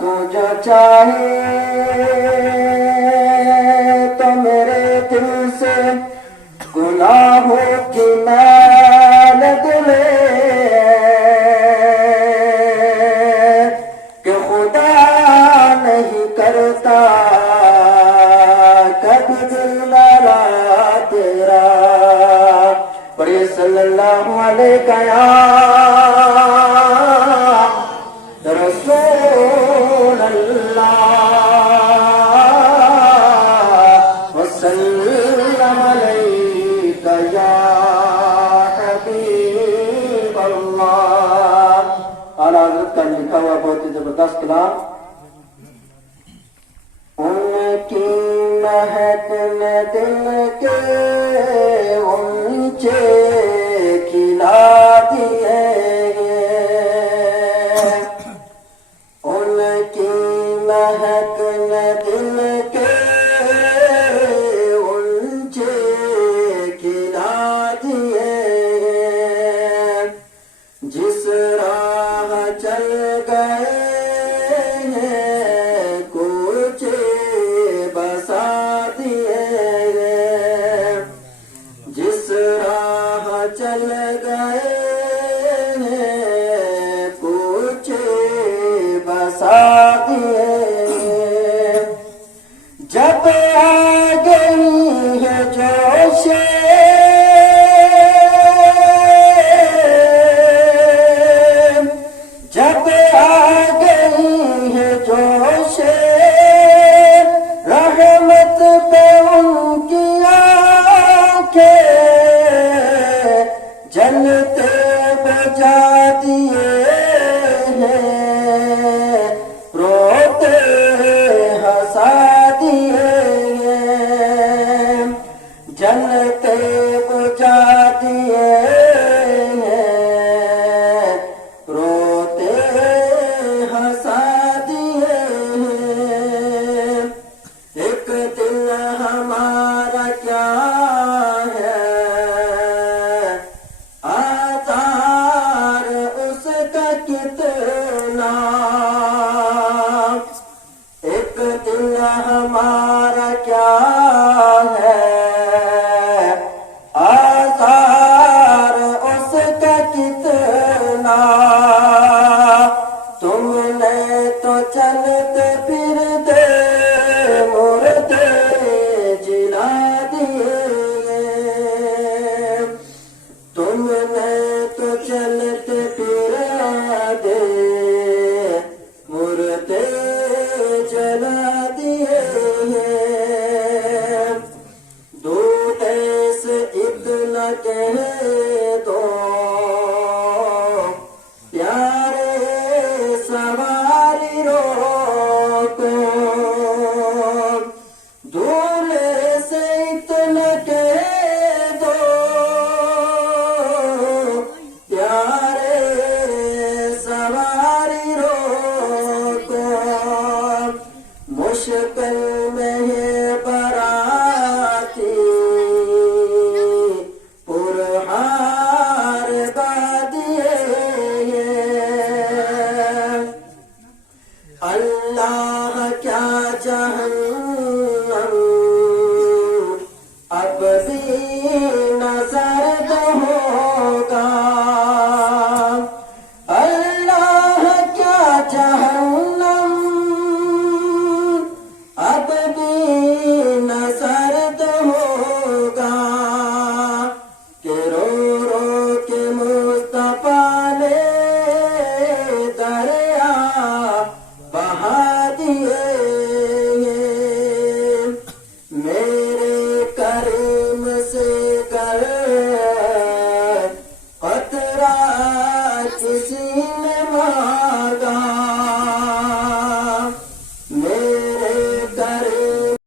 تو جو چاہے تو میرے دل سے گناہوں کی میل دلے کہ خدا نہیں کرتا کبھی دل میرا تیرا. پڑھیے صلی اللہ علیہ یا رسول اللہ وسلم علیک یا حبیب اللہ. اعلیٰ حضرت کا لکھا ہوا بہت ہی زبردست کلام. ان کی مہک نے دل کے اونچے کھلا دیے، ان کی مہک نے دل کے اونچے کھلا دیے. جس راہ چل گئے کوچے بسا دیے، جس راہ چل گئے کوچے بسا دیے. جب آ گئی ہے جوش جب آ گئی ہے جوش رحمت پہ ان کی آنکھیں جلتے بجا دیے ہیں، روتے ہنسا دیے ہیں، جلتے بجا دیے ہیں، روتے ہنسا دیے ہیں. ایک دل ہمارا کیا ہے آزار اس کا کتنا